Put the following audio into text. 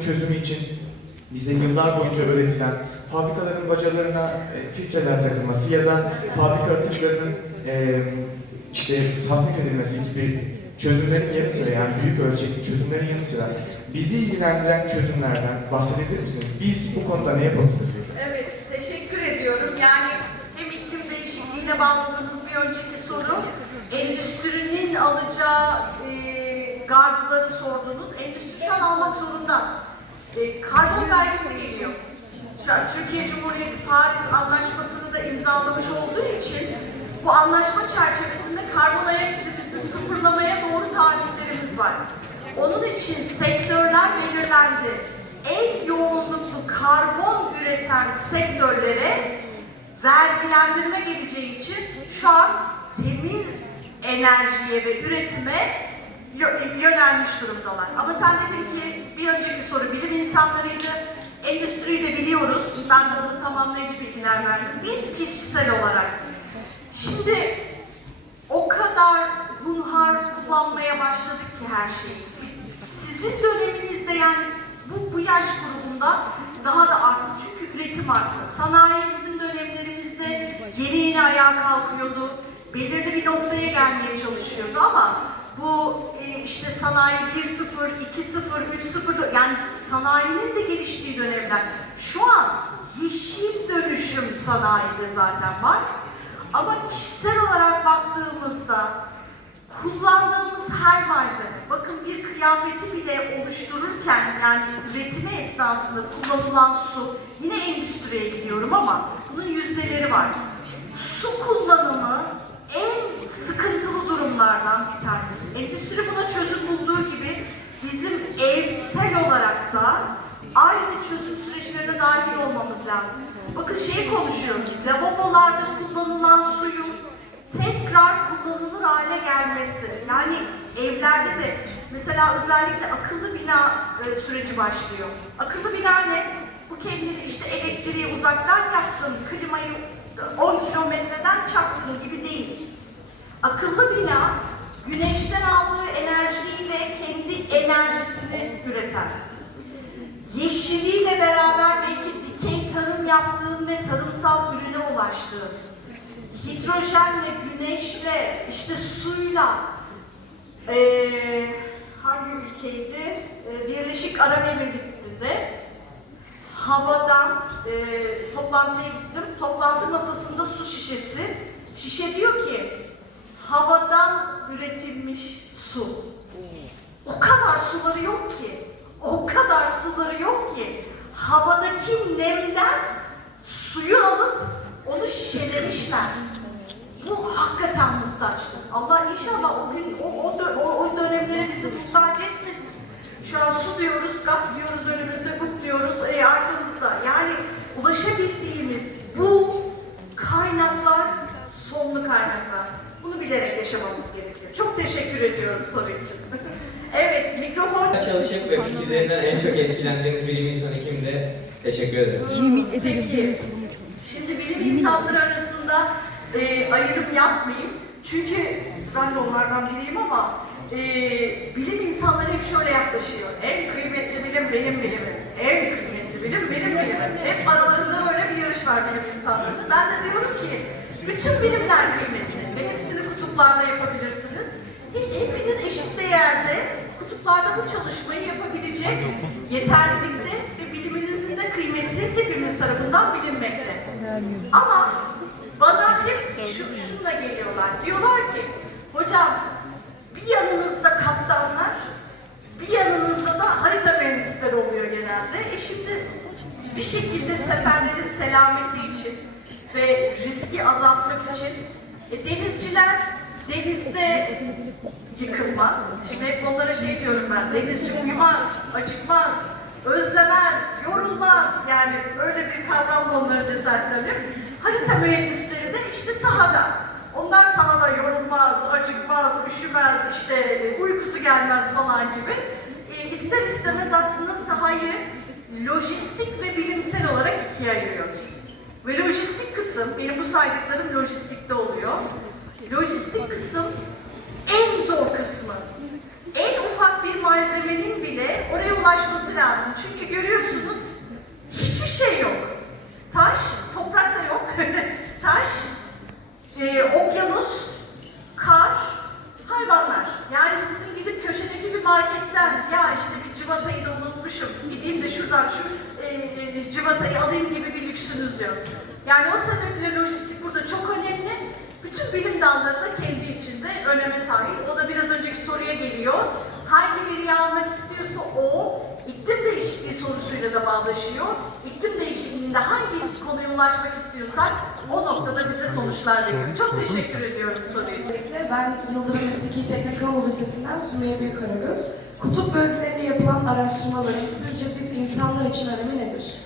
çözümü için bize yıllar boyunca öğretilen fabrikaların bacalarına e, filtreler takılması ya da fabrika atıklarının e, işte tasnif edilmesi gibi çözümlerin yanı sıra yani büyük ölçekli çözümlerin yanı sıra bizi ilgilendiren çözümlerden bahsedebilir misiniz? Biz bu konuda ne yapabiliriz? Evet, teşekkür ediyorum. Yani hem iklim değişikliğine bağladığınız bir önceki soru, endüstrinin alacağı e, gardları sordunuz. Endüstri şu an almak zorunda. E, karbon vergisi geliyor. Şu an Türkiye Cumhuriyeti Paris Anlaşması'nı da imzalamış olduğu için bu anlaşma çerçevesinde karbon ayak izimizi sıfırlamaya doğru taahhütlerimiz var. Onun için sektörler belirlendi. En yoğunluklu karbon üreten sektörlere vergilendirme geleceği için şu an temiz enerjiye ve üretime yönelmiş durumdalar. Ama sen dedin ki bir önceki soru bilim insanlarıydı. Endüstriyi de biliyoruz. Ben de onu tamamlayıcı bilgiler verdim. Biz kişisel olarak. Şimdi o kadar hunhar kullanmaya başladık ki her şeyi. Sizin döneminizde yani bu, bu yaş grubunda daha da arttı. Çünkü üretim arttı. Sanayi bizim dönemlerimizde yeni yeni ayağa kalkıyordu. Belirli bir noktaya gelmeye çalışıyordu ama bu e, işte sanayi 1.0, 2.0, 3.0 yani sanayinin de geliştiği dönemler. Şu an yeşil dönüşüm sanayide zaten var. Ama kişisel olarak baktığımızda kullandığımız her malzeme, bakın bir kıyafeti bile oluştururken yani üretimi esnasında kullanılan su, yine endüstriye gidiyorum ama bunun yüzdeleri var. Su kullanımı en sıkıntılı durumlardan bir tanesi. Endüstri buna çözüm bulduğu gibi bizim evsel olarak da aynı çözüm süreçlerine dahil olmamız lazım. Bakın şeyi konuşuyoruz, lavabolarda kullanılan suyun tekrar kullanılır hale gelmesi. Yani evlerde de mesela özellikle akıllı bina e, süreci başlıyor. Akıllı bina ne? Bu kendini işte elektriği uzaktan yaktın, klimayı e, 10 kilometreden çaktın gibi değil. Akıllı bina güneşten aldığı enerjisini üreten. Yeşiliyle beraber belki dikey tarım yaptığın ve tarımsal ürüne ulaştığın, hidrojenle, güneşle, işte suyla, eee, hangi ülkeydi? Eee, Birleşik Arap Emirlikleri'nde havadan eee, toplantıya gittim. Toplantı masasında su şişesi. Şişe diyor ki, havadan üretilmiş su. O kadar suları yok ki. O kadar suları yok ki. Havadaki nemden suyu alıp onu şişelemişler. Bu hakikaten muhtaçlık. Allah inşallah o gün o, o, o, dönemlere bizi muhtaç etmesin. Şu an su diyoruz, gap diyoruz önümüzde, gup diyoruz e, arkamızda. Yani ulaşabildiğimiz bu kaynaklar sonlu kaynaklar. Bunu bilerek yaşamamız gerekiyor. Çok teşekkür ediyorum soru için. evet, mikrofon Çalışıp ve fikirlerinden en çok etkilendiğiniz bilim insanı kimdi? Teşekkür ederim. Yemin ederim Peki, şimdi bilim insanları arasında e, ayrım yapmayayım. Çünkü ben de onlardan biriyim ama e, bilim insanları hep şöyle yaklaşıyor. En kıymetli bilim benim bilimim. En kıymetli bilim benim bilimim. Hep aralarında böyle bir yarış var bilim insanlarının. Ben de diyorum ki bütün bilimler kıymetli ve hepsini kutuplarda yapabilirsiniz. Hiç hepiniz eşit değerde kutuplarda bu çalışmayı yapabilecek yeterlilikte ve biliminizin de kıymeti hepimiz tarafından bilinmekte. Ama bana hep şu, şunla geliyorlar. Diyorlar ki, hocam bir yanınızda kaptanlar, bir yanınızda da harita mühendisleri oluyor genelde. E şimdi bir şekilde seferlerin selameti için ve riski azaltmak için e, denizciler denizde yıkılmaz. Şimdi hep onlara şey diyorum ben, denizci uyumaz, acıkmaz, özlemez, yorulmaz. Yani öyle bir kavramla onları cesaretlenir. Harita mühendisleri de işte sahada. Onlar sahada yorulmaz, acıkmaz, üşümez, işte uykusu gelmez falan gibi. E, ister istemez aslında sahayı lojistik ve bilimsel olarak ikiye ayırıyoruz. Ve lojistik kısım, benim bu saydıklarım lojistikte oluyor. Lojistik kısım en zor kısmı. En ufak bir malzeme malzemenin bile oraya ulaşması lazım. Çünkü görüyorsunuz hiçbir şey yok. Taş, toprak da yok. Taş, e, okyanus, kar, hayvanlar. Yani sizin gidip köşedeki bir marketten ya işte bir civatayı da unutmuşum. Gideyim de şuradan şu e, e, alayım gibi bir lüksünüz yok. Yani o sebeple lojistik burada çok önemli. Bütün bilim dalları da kendi içinde öneme sahip. O da biraz önceki soruya geliyor. Hangi veriyi almak istiyorsa o, iklim değişikliği bağdaşıyor. İklim değişikliğinde hangi konuya ulaşmak istiyorsak o noktada bize sonuçlar veriyor. Çok teşekkür ediyorum soru için. Ben Yıldırım Mesleki Teknik Lisesi'nden Sümeyye Büyükkaragöz. Kutup bölgelerinde yapılan araştırmaların sizce biz insanlar için önemi nedir?